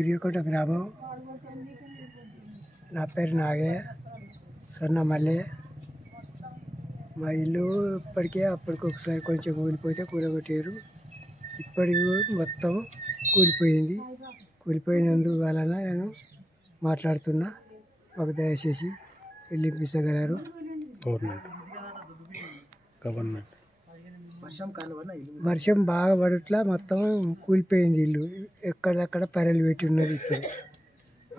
గురికొండ గ్రామం. నా పేరు నాగయ్య, సొన్నమల్లె. మా ఇల్లు ఇప్పటికే అప్పటికి ఒకసారి కొంచెం కూలిపోతే కూలగొట్టారు. ఇప్పటికి మొత్తం కూలిపోయింది. కూలిపోయినందువలన నేను మాట్లాడుతున్నా. మాకు దయచేసి ఇల్లు ఇప్పించగలరు. గవర్నమెంట్ వర్షం బాగా పడట్లా మొత్తం కూలిపోయింది ఇల్లు. ఎక్కడక్కడ పర్రెలు పెట్టి ఉన్నది ఇప్పుడు.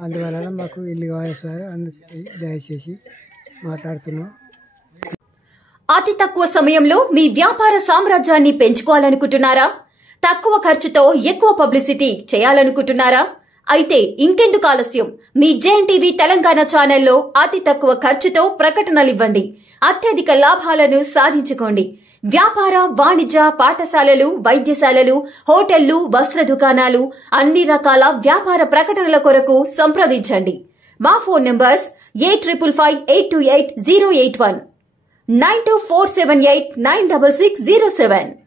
అందువలన మాకు ఇల్లు కావాలి సార్. అందుకే దయచేసి మాట్లాడుతున్నాం. అతి తక్కువ సమయంలో మీ వ్యాపార సామ్రాజ్యాన్ని పెంచుకోవాలనుకుంటున్నారా? తక్కువ ఖర్చుతో ఎక్కువ పబ్లిసిటీ చేయాలనుకుంటున్నారా? అయితే ఇంకెందుకు ఆలస్యం? మీ జేఎన్టీవీ తెలంగాణ ఛానల్లో అతి తక్కువ ఖర్చుతో ప్రకటనలివ్వండి. అత్యధిక లాభాలను సాధించుకోండి. వ్యాపార, వాణిజ్య, పాఠశాలలు, వైద్యశాలలు, హోటళ్లు, వస్త్ర దుకాణాలు, అన్ని రకాల వ్యాపార ప్రకటనల కొరకు సంప్రదించండి. మా ఫోన్ నంబర్స్ 8558280881 9247896607.